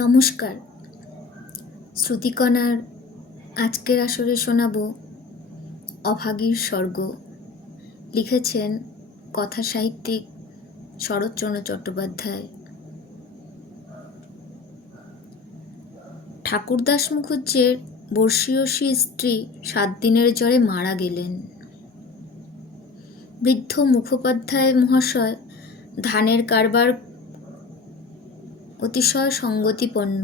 নমস্কার। শ্রুতিকণার আজকের আসরে শোনাব অভাগীর স্বর্গ। লিখেছেন কথা সাহিত্যিক শরৎচন্দ্র চট্টোপাধ্যায়। ঠাকুরদাস মুখুজ্জের বর্ষীয়সী স্ত্রী 7 দিনের জ্বরে মারা গেলেন। বৃদ্ধ মুখোপাধ্যায় মহাশয় ধানের কারবার অতিশয় সঙ্গতিপন্ন।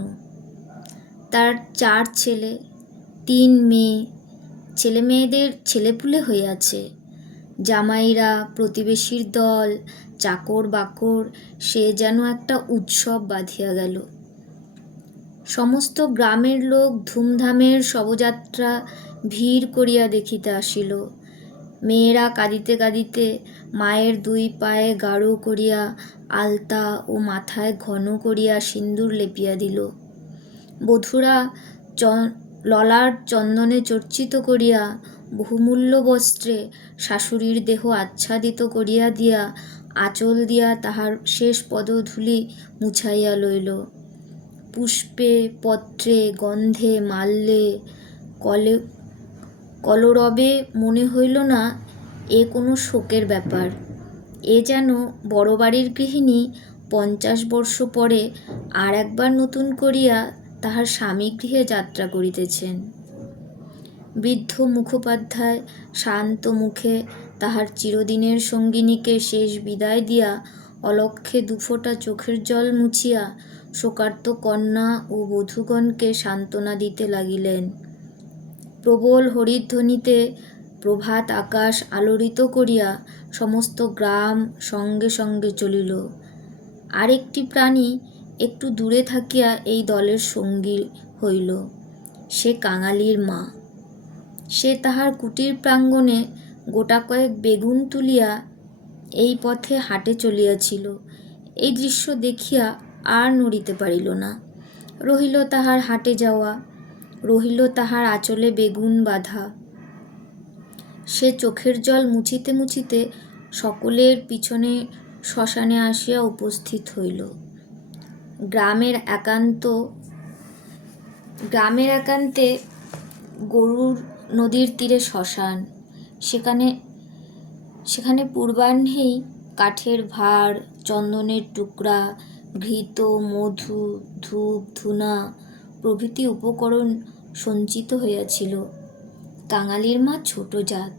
তার 4 ছেলে, 3 মেয়ে। ছেলে মেয়েদের ছেলেপুলে হয়ে আছে। জামাইরা, প্রতিবেশীর দল, চাকর বাকর, সে যেন একটা উৎসব বাঁধিয়া গেল। সমস্ত গ্রামের লোক ধুমধামের শবযাত্রা ভিড় করিয়া দেখিতে আসিল। মেয়েরা কাঁদিতে কাঁদিতে মায়ের 2 পায়ে গাঢ় করিয়া আলতা ও মাথায় ঘন করিয়া সিন্দুর লেপিয়া দিল। বধূরা ললাট চন্দনে চর্চিত করিয়া বহুমূল্য বস্ত্রে শাশুড়ির দেহ আচ্ছাদিত করিয়া দিয়া আঁচল দিয়া তাহার শেষ পদধূলি মুছাইয়া লইল। পুষ্পে, পত্রে, গন্ধে, মাল্যে, কলরবে মনে হইল না এ কোনো শোকের ব্যাপার। এ যেন বড় বাড়ির গৃহিণী 50 বর্ষ পরে আর একবার নতুন করিয়া তাহার স্বামী গৃহে যাত্রা করিতেছেন। বৃদ্ধ মুখোপাধ্যায় শান্ত মুখে তাহার চিরদিনের সঙ্গিনীকে শেষ বিদায় দিয়া অলক্ষ্যে 2 ফোঁটা চোখের জল মুছিয়া শোকার্ত কন্যা ও বধূগণকে সান্ত্বনা দিতে লাগিলেন। প্রবল হরিধ্বনিতে প্রভাত আকাশ আলোড়িত করিয়া সমস্ত গ্রাম সঙ্গে সঙ্গে চলিল। আরেকটি প্রাণী একটু দূরে থাকিয়া এই দলের সঙ্গী হইল। সে কাঙালির মা। সে তাহার কুটির প্রাঙ্গণে গোটা কয়েক বেগুন তুলিয়া এই পথে হাটে চলিয়াছিল। এই দৃশ্য দেখিয়া আর নড়িতে পারিল না। রহিল তাহার হাটে যাওয়া, রহিল তাহার আঁচলে বেগুন বাঁধা। সে চোখের জল মুছিতে মুছিতে সকলের পিছনে শ্মশানে আসিয়া উপস্থিত হইল। গ্রামের একান্তে গরুর নদীর তীরে শ্মশান। সেখানে পূর্বাহ্নেই কাঠের ভাঁড়, চন্দনের টুকরা, ঘৃত, মধু, ধূপ, ধূনা প্রভৃতি উপকরণ সঞ্চিত হইয়াছিল। কাঙালির মা ছোট জাত,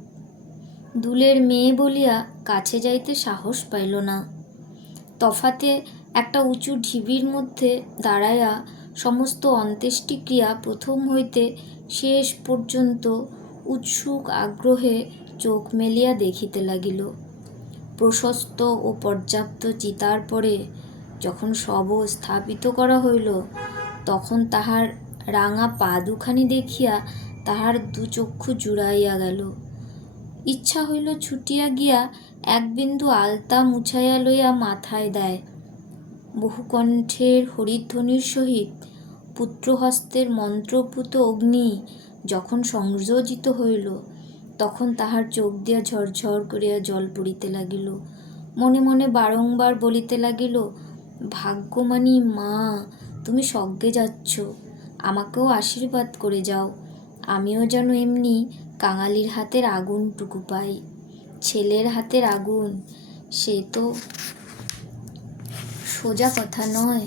দুলের মেয়ে বলিয়া কাছে যাইতে সাহস পাইল না। তফাতে একটা উঁচু ঢিবির মধ্যে দাঁড়াইয়া সমস্ত অন্ত্যেষ্টিক্রিয়া প্রথম হইতে শেষ পর্যন্ত উৎসুক আগ্রহে চোখ মেলিয়া দেখিতে লাগিল। প্রশস্ত ও পর্যাপ্ত চিতার পরে যখন শব স্থাপিত করা হইল, তখন তাহার রাঙা পা দুখানি দেখিয়া তাহার 2 চক্ষু জুড়াইয়া গেল। ইচ্ছা হইল ছুটিয়া গিয়া এক বিন্দু আলতা মুছাইয়া লইয়া মাথায় দেয়। বহুকণ্ঠের হরিধ্বনির সহিত পুত্রহস্তের মন্ত্রপুত অগ্নি যখন সংযোজিত হইল, তখন তাহার চোখ দিয়া ঝরঝর করিয়া জল পড়িতে লাগিল। মনে মনে বারংবার বলিতে লাগিল, ভাগ্যমানী মা, তুমি স্বর্গে যাচ্ছ, আমাকেও আশীর্বাদ করে যাও, আমিও যেন এমনি কাঙালির হাতের আগুনটুকু পাই। ছেলের হাতের আগুন, সে তো সোজা কথা নয়।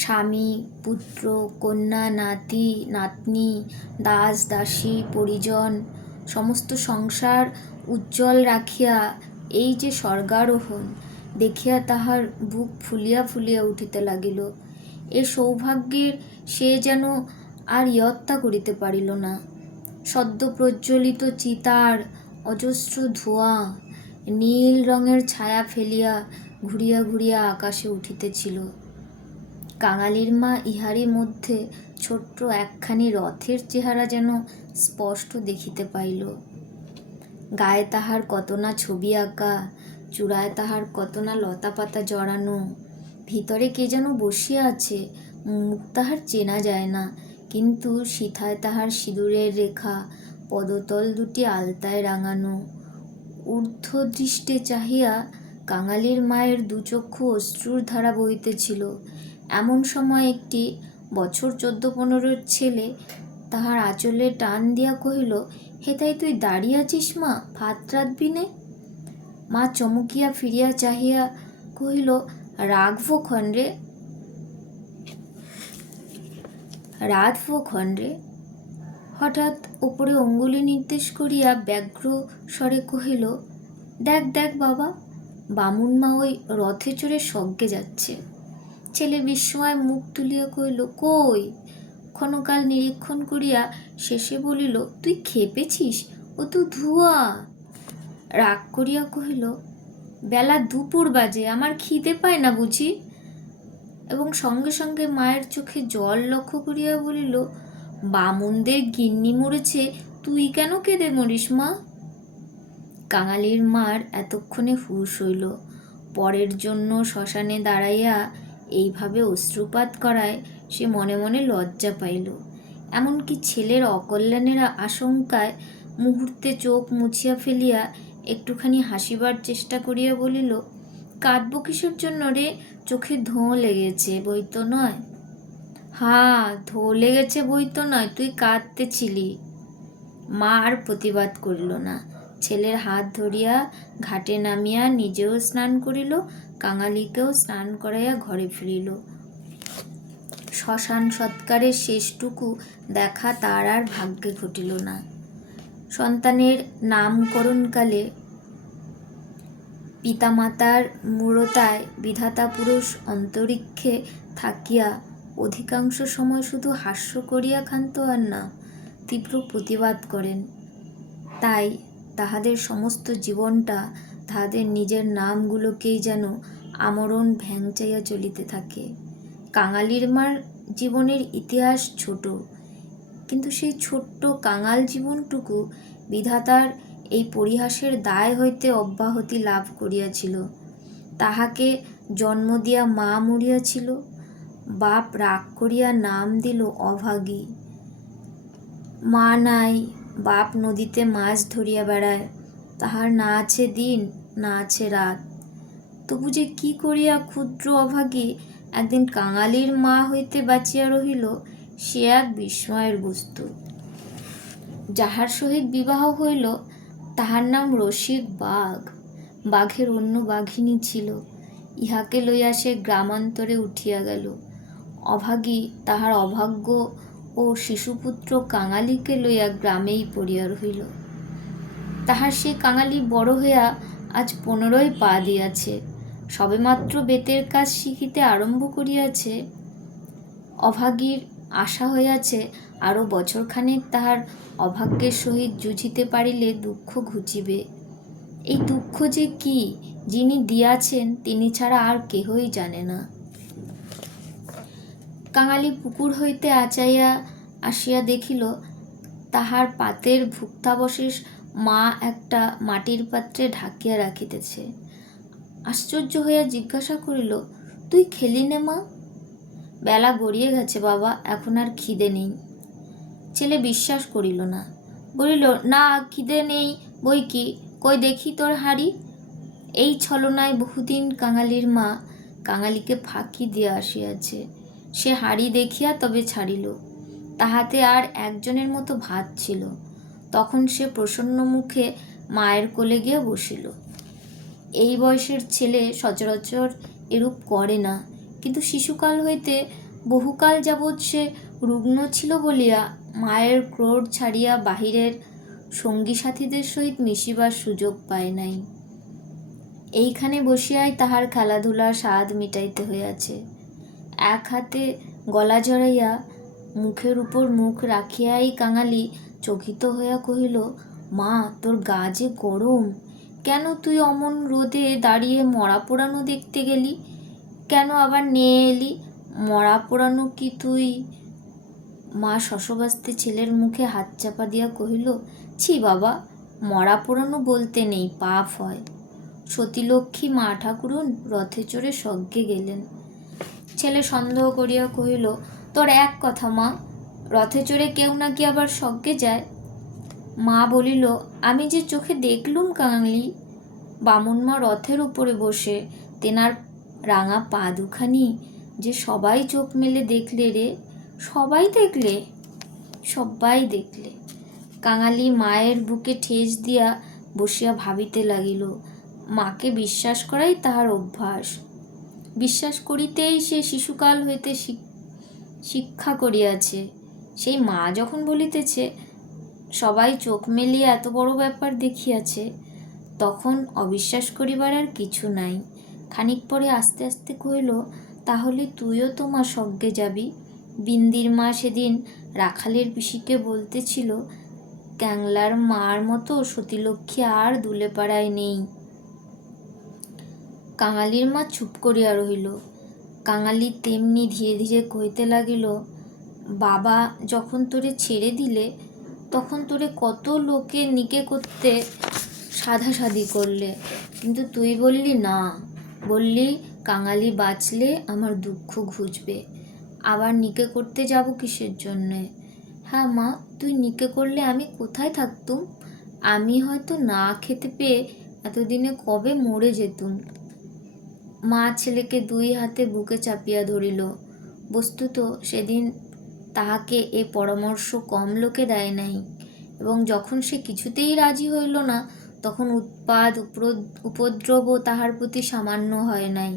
স্বামী, পুত্র, কন্যা, নাতি নাতনি, দাস দাসী, পরিজন, সমস্ত সংসার উজ্জ্বল রাখিয়া এই যে স্বর্গারোহণ দেখিয়া তাহার বুক ফুলিয়া ফুলিয়া উঠিতে লাগিল। এ সৌভাগ্যের সে যেন আর ইয়ত্তা করিতে পারিল না। সদ্য প্রজ্বলিত চিতার অজস্র ধোঁয়া নীল রঙের ছায়া ফেলিয়া ঘুরিয়া ঘুরিয়া আকাশে উঠিতেছিল। কাঙালির মা ইহারই মধ্যে ছোট্ট একখানি রথের চেহারা যেন স্পষ্ট দেখিতে পাইল। গায়ে তাহার কত না ছবি আঁকা, চূড়ায় তাহার কত না লতা পাতা জড়ানো। ভিতরে কে যেন বসিয়া আছে, মুখ তাহার চেনা যায় না, কিন্তু সিথায় তাহার সিঁদুরের রেখা, পদতল 2টি আলতায় রাঙানো। ঊর্ধ্ব দৃষ্টে চাহিয়া কাঙালির মায়ের 2 চক্ষু অশ্রুর ধারা বহিতেছিল। এমন সময় একটি বছর 14-15 ছেলে তাহার আঁচলে টান দিয়া কহিল, হেতাই তুই দাঁড়িয়ে আছিস মা, ভাত রাঁধবি নে? মা চমকিয়া ফিরিয়া চাহিয়া কহিল, রাখবো ক্ষণরে। হঠাৎ উপরে অঙ্গুলি নির্দেশ করিয়া ব্যগ্র স্বরে কহিল, দেখ দেখ বাবা, বামুন মা ওই রথে চড়ে স্বর্গে যাচ্ছে। ছেলে বিস্ময়ে মুখ তুলিয়া কহিল, কই? ক্ষণকাল নিরীক্ষণ করিয়া শেষে বলিল, তুই খেপেছিস, ও তো ধোঁয়া। রাগ করিয়া কহিল, বেলা 2 বাজে, আমার খিদে পায় না বুঝি? এবং সঙ্গে সঙ্গে মায়ের চোখে জল লক্ষ্য করিয়া বলিল, বামুনদের গিন্নি মরেছে, তুই কেন কেঁদে মরিস মা? কাঙালির মার এতক্ষণে হুঁশ হইল। পরের জন্য শ্মশানে দাঁড়াইয়া এইভাবে অশ্রুপাত করায় সে মনে মনে লজ্জা পাইল। এমনকি ছেলের অকল্যাণের আশঙ্কায় মুহূর্তে চোখ মুছিয়া ফেলিয়া একটুখানি হাসিবার চেষ্টা করিয়া বলিল, কাঁদব কিসের জন্য রে? চোখে ধোঁ লেগেছে, বই তো নয়। হ্যাঁ, ধোঁ লেগেছে বই তো নয়, তুই কাঁদতেছিলি। মা আর প্রতিবাদ করিল না। ছেলের হাত ধরিয়া ঘাটে নামিয়া নিজেও স্নান করিল, কাঙালিকেও স্নান করাইয়া ঘরে ফিরিল। শ্মশান সৎকারের শেষটুকু দেখা তার আর ভাগ্যে ঘটিল না। সন্তানের নামকরণকালে পিতামাতার মূঢ়তায় বিধাতা পুরুষ অন্তরিক্ষে থাকিয়া অধিকাংশ সময় শুধু হাস্য করিয়া ক্ষান্ত হন না, তীব্র প্রতিবাদ করেন। তাই তাহাদের সমস্ত জীবনটা তাহাদের নিজের নামগুলোকেই যেন আমরণ ভ্যাংচাইয়া চলিতে থাকে। কাঙালির মার জীবনের ইতিহাস ছোট, কিন্তু সেই ছোট্ট কাঙাল জীবনটুকু বিধাতার এই পরিহাসের দায় হইতে অব্যাহতি লাভ করিয়াছিল। তাহাকে জন্ম দিয়া মা মরিয়াছিল, বাপ রাগ করিয়া নাম দিল অভাগী। মা নাই, বাপ নদীতে মাছ ধরিয়া বেড়ায়, তাহার না আছে দিন না আছে রাত। তবু যে কি করিয়া ক্ষুদ্র অভাগী একদিন কাঙালির মা হইতে বাঁচিয়া রহিল, সে এক বিস্ময়ের বস্তু। যাহার সহিত বিবাহ হইল তাহার নাম রসিক বাঘ। বাঘের অন্য বাঘিনী ছিল, ইহাকে লইয়া সে গ্রামান্তরে উঠিয়া গেল। অভাগী তাহার অভাগ্য ও শিশুপুত্র কাঙালিকে লইয়া গ্রামেই পড়িয়া রহিল। তাহার সে কাঙালি বড় হইয়া আজ 15 পা দিয়াছে, সবেমাত্র বেতের কাজ শিখিতে আরম্ভ করিয়াছে। অভাগীর আশা হইয়াছে আরও বছরখানেক তাহার অভাগ্যের সহিত যুঝিতে পারিলে দুঃখ ঘুচিবে। এই দুঃখ যে কি, যিনি দিয়াছেন তিনি ছাড়া আর কেহই জানে না। কাঙালি পুকুর হইতে আচাইয়া আসিয়া দেখিল তাহার পাতের ভুক্তাবশেষ মা একটা মাটির পাত্রে ঢাকিয়া রাখিতেছে। আশ্চর্য হইয়া জিজ্ঞাসা করিল, তুই খেলি নে মা? বেলা গড়িয়ে গেছে বাবা, এখন আর খিদে নেই। ছেলে বিশ্বাস করিল না, বলিল, না খিদে নেই বই কি, কই দেখি তোর হাঁড়ি। এই ছলনায় বহুদিন কাঙালির মা কাঙালিকে ফাঁকি দিয়া আসিয়াছে। সে হাঁড়ি দেখিয়া তবে ছাড়িল। তাহাতে আর একজনের মতো ভাত ছিল। তখন সে প্রসন্ন মুখে মায়ের কোলে গিয়া বসিল। এই বয়সের ছেলে সচরাচর এরূপ করে না, কিন্তু শিশুকাল হইতে বহুকাল যাবৎ সে রুগ্ন ছিল বলিয়া মায়ের ক্রোড় ছাড়িয়া বাহিরের সঙ্গী সাথীদের সহিত মিশিবার সুযোগ পায় নাই। এইখানে বসিয়াই তাহার খেলাধুলার স্বাদ মিটাইতে হইয়াছে। এক হাতে গলা জড়াইয়া মুখের উপর মুখ রাখিয়াই কাঙালি চকিত হইয়া কহিল, মা তোর গা যে গরম, কেন তুই অমন রোদে দাঁড়িয়ে মরা পোড়ানো দেখতে গেলি? কেন আবার নিয়ে এলি? মরা পোড়ানো কি তুই? মা শশব্যস্তে ছেলের মুখে হাত চাপা দিয়া কহিল, ছি বাবা, মরা পোড়ানো বলতে নেই, পাপ হয়। সতীলক্ষ্মী মা ঠাকুরুন রথে চড়ে স্বর্গে গেলেন। ছেলে সন্দেহ করিয়া কহিল, তোর এক কথা মা, রথে চড়ে কেউ নাকি আবার স্বর্গে যায়? মা বলিল, আমি যে চোখে দেখলুম কাঙালি, বামুন মা রথের উপরে বসে তেনার রাঙা পা দুখানি যে সবাই চোখ মেলে দেখলে রে, সবাই দেখলে, সবাই দেখলে। কাঙালি মায়ের বুকে ঠেস দিয়া বসিয়া ভাবিতে লাগিল, মাকে বিশ্বাস করাই তাহার অভ্যাস। বিশ্বাস করিতেই সে শিশুকাল হইতে শিক্ষা করিয়াছে। সেই মা যখন বলিতেছে সবাই চোখ মেলিয়া এত বড় ব্যাপার দেখিয়াছে, তখন অবিশ্বাস করিবার আর কিছু নাই। খানিক পরে আস্তে আস্তে কহিল, তাহলে তুইও তো মা স্বর্গে যাবি। বিন্দির মা সেদিন রাখালের পিসিকে বলতেছিল, ক্যাংলার মার মতো সতীলক্ষ্মী আর দুলেপাড়ায় নেই। কাঙালির মা চুপ করিয়া রহিল। কাঙালি তেমনি ধীরে ধীরে কইতে লাগিল, বাবা যখন তোরে ছেড়ে দিলে, তখন তোরে কত লোকে নিকে করতে সাধাসাধি করলে, কিন্তু তুই বললি না, বললি কাঙালি বাঁচলে আমার দুঃখ ঘুচবে। আবার নিকে করতে যাব কিসের জন্যে? হ্যাঁ মা, তুই নিকে করলে আমি কোথায় থাকতুম? আমি হয়তো না খেতে পেয়ে এতদিনে কবে মরে যেতুম। মা ছেলেকে দুই হাতে বুকে চাপিয়া ধরিল। বস্তুত সেদিন তাহাকে এ পরামর্শ কম লোকে দেয় নাই, এবং যখন সে কিছুতেই রাজি হইল না, তখন উৎপাত উপদ্রবও তাহার প্রতি সামান্য হয় নাই।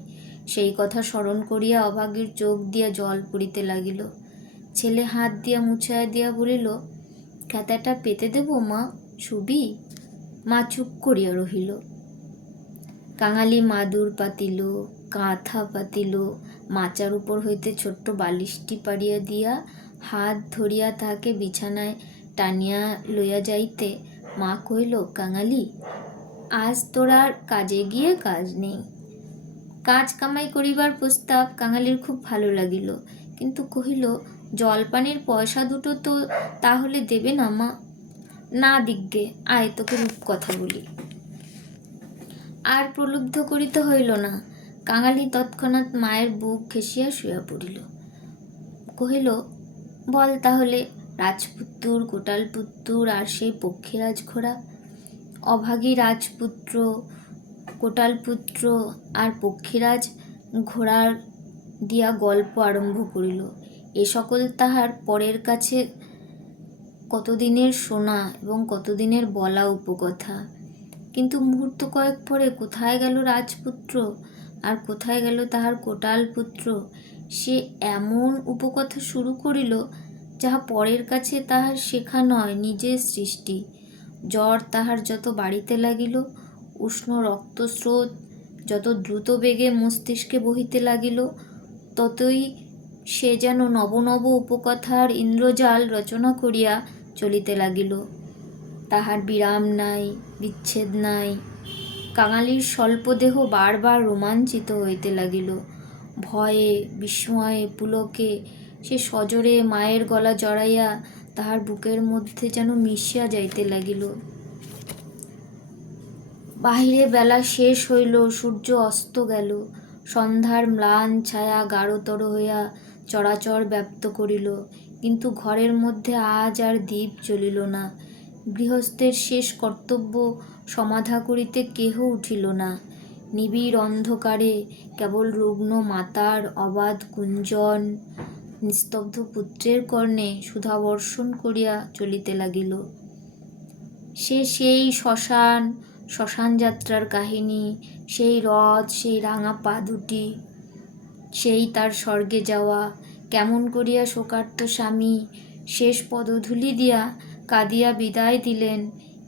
সেই কথা স্মরণ করিয়া অভাগীর চোখ দিয়া জল পড়িতে লাগিল। ছেলে হাত দিয়া মুছাইয়া দিয়া বলিল, খেতাটা পেতে দেব মা, ছুবি? মা চুপ করিয়া রহিল। কাঙালি মাদুর পাতিল, কাঁথা পাতিল, মাচার উপর হইতে ছোট্ট বালিশটি পাড়িয়া দিয়া হাত ধরিয়া তাহাকে বিছানায় টানিয়া লইয়া যাইতে মা কহিল, কাঙালি, আজ তোর আর কাজে গিয়ে কাজ নেই। কাজ কামাই করিবার প্রস্তাব কাঙালির খুব ভালো লাগিল, কিন্তু কহিল, জলপানের পয়সা দুটো তো তাহলে দেবে না মা? না দিগ্গে, আয় তোকে রূপকথা বলি। আর প্রলুব্ধ করিতে হইল না। কাঙালি তৎক্ষণাৎ মায়ের বুক ঘেঁষিয়া শুইয়া পড়িল। কহিল, বল তাহলে, রাজপুত্তুর, কোটালপুত্তুর আর সেই পক্ষীরাজ ঘোড়া। অভাগী রাজপুত্র, কোটালপুত্র আর পক্ষীরাজ ঘোড়ার দিয়া গল্প আরম্ভ করিল। এ সকল তাহার পরের কাছে কতদিনের শোনা এবং কতদিনের বলা উপকথা। কিন্তু মুহূর্ত কয়েক পরে কোথায় গেল রাজপুত্র আর কোথায় গেল তাহার কোটালপুত্র? সে এমন উপকথা শুরু করিল, যাহা পরের কাছে তাহার শেখা নয়, নিজের সৃষ্টি। জ্বর তাহার যত বাড়িতে লাগিল, উষ্ণ রক্তস্রোত যত দ্রুত বেগে মস্তিষ্কে বহিতে লাগিল, ততই সে যেন নব নব উপকথার ইন্দ্রজাল রচনা করিয়া চলিতে লাগিল। তাহার বিরাম নাই, বিচ্ছেদ নাই। কাঙালির স্বল্পদেহ বারবার রোমাঞ্চিত হইতে লাগিল। ভয়ে, বিস্ময়ে, পুলকে সে সজোরে মায়ের গলা জড়াইয়া তাহার বুকের মধ্যে যেন মিশিয়া যাইতে লাগিল। বাহিরে বেলা শেষ হইল, সূর্য অস্ত গেল। সন্ধ্যার ম্লান ছায়া গাঢ়তর হইয়া চরাচর ব্যাপ্ত করিল, কিন্তু ঘরের মধ্যে আজ আর দীপ জ্বলিল না। গৃহস্থের শেষ কর্তব্য সমাধা করিতে কেহ উঠিল না। নিবিড় অন্ধকারে কেবল রুগ্ন মাতার অবাধ গুঞ্জন নিস্তব্ধ পুত্রের কর্ণে সুধাবর্ষণ করিয়া চলিতে লাগিল। সেই শ্মশান যাত্রার কাহিনী, সেই রথ, সেই রাঙা পা দুটি, সেই তার স্বর্গে যাওয়া, কেমন করিয়া শোকার্ত স্বামী শেষ পদধূলি দিয়া কাঁদিয়া বিদায় দিলেন,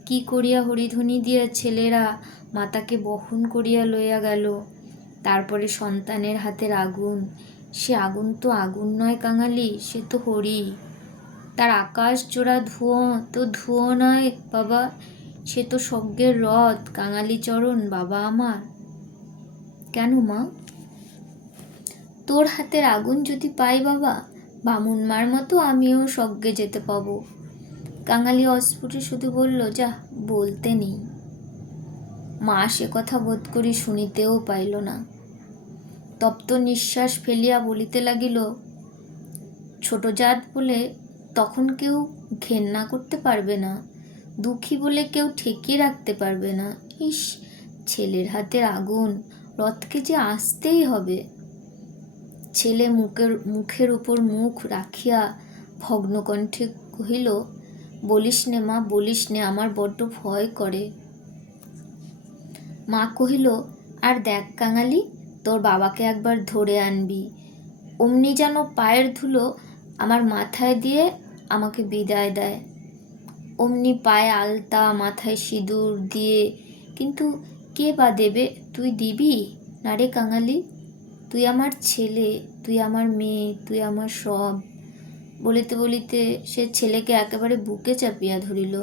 কি করিয়া হরিধ্বনি দিয়া ছেলেরা মাতাকে বহন করিয়া লইয়া গেল। তারপরে সন্তানের হাতের আগুন, সে আগুন তো আগুন নয় কাঙালি, সে তো হরি। তার আকাশ জোড়া ধুঁয়ো তো ধুঁয়ো নয় বাবা, সে তো স্বর্গের রথ। কাঙালি চরণ বাবা আমার। কেন মা? তোর হাতের আগুন যদি পাই বাবা, বামুন মার মতো আমিও স্বর্গে যেতে পাবো। কাঙালি অস্ফুটে শুধু বলল, যা, বলতে নেই। মা সে কথা বোধ করি শুনিতেও পাইল না। তপ্ত নিঃশ্বাস ফেলিয়া বলিতে লাগিল, ছোট জাত বলে তখন কেউ ঘেন্না করতে পারবে না, দুঃখী বলে কেউ ঠেকিয়ে রাখতে পারবে না। ইস, ছেলের হাতের আগুন, রথকে যে আসতেই হবে। ছেলে মুখের উপর মুখ রাখিয়া ভগ্নকণ্ঠে কহিল, বলিস নে মা, বলিস নে, আমার বড্ড ভয় করে। মা কহিল, আর দেখ কাঙালি, তোর বাবাকে একবার ধরে আনবি। অমনি যেন পায়ের ধুলো আমার মাথায় দিয়ে আমাকে বিদায় দেয়। অমনি পায়ে আলতা, মাথায় সিঁদুর দিয়ে, কিন্তু কে বা দেবে? তুই দিবি না রে কাঙালি? তুই আমার ছেলে, তুই আমার মেয়ে, তুই আমার সব। বলিতে বলিতে সে ছেলেকে একেবারে বুকে চাপিয়া ধরিল।